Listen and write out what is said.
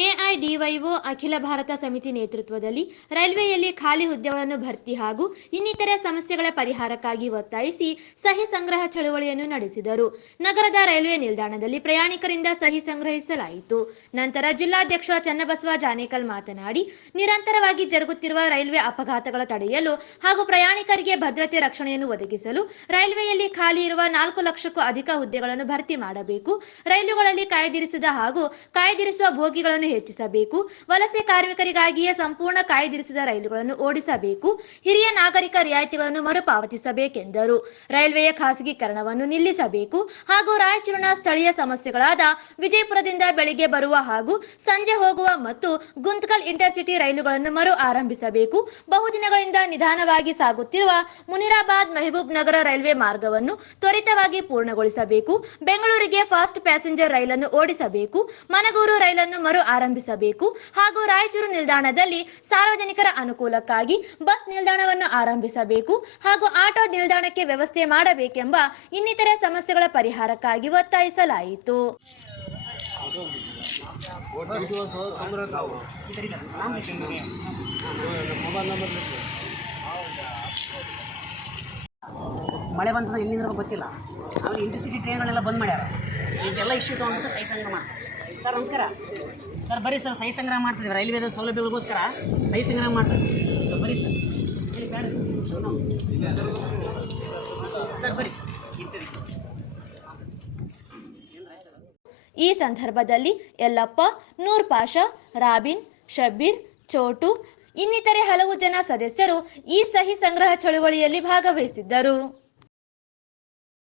AIDYO ಅಖಿಲ ಭಾರತ ಸಮಿತಿ ನೇತೃತ್ವದಲ್ಲಿ ರೈಲ್ವೆಯಲ್ಲಿ ಖಾಲಿ ಹುದ್ದೆಗಳನ್ನು ಭರ್ತಿ ಹಾಗೂ ಇನ್ನಿತರೆ ಸಮಸ್ಯೆಗಳ ಪರಿಹಾರಕ್ಕಾಗಿ ಒತ್ತಾಯಿಸಿ ಸಹಿ ಸಂಗ್ರಹ ಚಳವಳಿಯನ್ನು ನಡೆಸಿದರು. ನಗರದ ರೈಲ್ವೆ ನಿಲ್ದಾಣದಲ್ಲಿ ಪ್ರಯಾಣಿಕರಿಂದ ಸಹಿ ಸಂಗ್ರಹಿಸಲಾಯಿತು. ನಂತರ ಜಿಲ್ಲಾಧ್ಯಕ್ಷ ಚನ್ನಬಸವ ಜಾನೇಕಲ್ ಮಾತನಾಡಿ, ನಿರಂತರವಾಗಿ ಜರುಗುತ್ತಿರುವ ರೈಲ್ವೆ ಅಪಘಾತಗಳ ತಡೆಯಲು ಹಾಗೂ ಪ್ರಯಾಣಿಕರಿಗೆ ಭದ್ರತೆ ರಕ್ಷಣೆಯನ್ನು ಒದಗಿಸಲು ರೈಲ್ವೆಯಲ್ಲಿ ಖಾಲಿ ಇರುವ 4 ಲಕ್ಷಕ್ಕೂ ಅಧಿಕ ಹುದ್ದೆಗಳನ್ನು ಭರ್ತಿ ಮಾಡಬೇಕು. ರೈಲುಗಳಲ್ಲಿ ಕಾಯ್ದಿರಿಸಿದ ಹಾಗೂ ಕಾಯ್ದಿರಿಸುವ ಬೋಗಿಗಳನ್ನು ಹೆಚ್ಚಿಸಬೇಕು. ವಲಸೆ ಕಾರ್ಮಿಕರಿಗಾಗಿಯೇ ಸಂಪೂರ್ಣ ಕಾಯ್ದಿರಿಸಿದ ರೈಲುಗಳನ್ನು ಓಡಿಸಬೇಕು. ಹಿರಿಯ ನಾಗರಿಕ ರಿಯಾಯಿತಿಗಳನ್ನು ಮರುಪಾವತಿಸಬೇಕೆಂದರು. ರೈಲ್ವೆಯ ಖಾಸಗೀಕರಣವನ್ನು ನಿಲ್ಲಿಸಬೇಕು ಹಾಗೂ ರಾಯಚೂರಿನ ಸ್ಥಳೀಯ ಸಮಸ್ಯೆಗಳಾದ ವಿಜಯಪುರದಿಂದ ಬೆಳಿಗ್ಗೆ ಬರುವ ಹಾಗೂ ಸಂಜೆ ಹೋಗುವ ಮತ್ತು ಗುಂತ್ಕಲ್ ಇಂಟರ್ಸಿಟಿ ರೈಲುಗಳನ್ನು ಮರು ಆರಂಭಿಸಬೇಕು. ಬಹುದಿನಗಳಿಂದ ನಿಧಾನವಾಗಿ ಸಾಗುತ್ತಿರುವ ಮುನಿರಾಬಾದ್ ಮೆಹಬೂಬ್ ನಗರ ರೈಲ್ವೆ ಮಾರ್ಗವನ್ನು ತ್ವರಿತವಾಗಿ ಪೂರ್ಣಗೊಳಿಸಬೇಕು. ಬೆಂಗಳೂರಿಗೆ ಫಾಸ್ಟ್ ಪ್ಯಾಸೆಂಜರ್ ರೈಲನ್ನು ಓಡಿಸಬೇಕು. ಮನಗೂರು ರೈಲನ್ನು ಮರು ಆರಂಭಿಸಬೇಕು ಹಾಗೂ ರಾಯಚೂರು ನಿಲ್ದಾಣದಲ್ಲಿ ಸಾರ್ವಜನಿಕರ ಅನುಕೂಲಕ್ಕಾಗಿ ಬಸ್ ನಿಲ್ದಾಣವನ್ನು ಆರಂಭಿಸಬೇಕು ಹಾಗೂ ಆಟೋ ನಿಲ್ದಾಣಕ್ಕೆ ವ್ಯವಸ್ಥೆ ಮಾಡಬೇಕೆಂಬ ಇನ್ನಿತರೆ ಸಮಸ್ಯೆಗಳ ಪರಿಹಾರಕ್ಕಾಗಿ ಒತ್ತಾಯಿಸಲಾಯಿತು. ಮಳೆ ಬಂತಂದ್ರೆ ಎಲ್ಲಿಂದ ಗೊತ್ತಿಲ್ಲ. ಆಮೇಲೆ ಇಂಟರ್ಸಿಟಿ ಟ್ರೈನ್ಗಳೆಲ್ಲ ಬಂದ್ ಮಾಡ್ಯಾರ. ಈಗೆಲ್ಲ ಇಶ್ಯೂ ತೊಗೊಂಡ್ಬಿಟ್ಟು ಸಹಿ ಸಂಗ್ರಹ ಮಾಡ್ತಾರೆ. ಸರ್ ನಮಸ್ಕಾರ ಸರ್, ಬರೀ ಸರ್ ಸಹಿ ಸಂಗ್ರಹ ಮಾಡ್ತಿದ್ದೀವಿ. ರೈಲ್ವೇದ ಸೌಲಭ್ಯಗಳಿಗೋಸ್ಕರ ಸಹಿ ಸಂಗ್ರಹ ಮಾಡ್ತಾರೆ. ಸರ್ ಬರೀ ಸರ್, ಇಲ್ಲಿ ಬೇಡ ಸರ್, ಬರೀ ಈ ಸಂದರ್ಭದಲ್ಲಿ ಯಲ್ಲಪ್ಪ, ನೂರ್ ಪಾಷಾ, ರಾಬಿನ್, ಶಬ್ಬೀರ್, ಚೋಟು ಇನ್ನಿತರೆ ಹಲವು ಜನ ಸದಸ್ಯರು ಈ ಸಹಿ ಸಂಗ್ರಹ ಚಳುವಳಿಯಲ್ಲಿ ಭಾಗವಹಿಸಿದ್ದರು.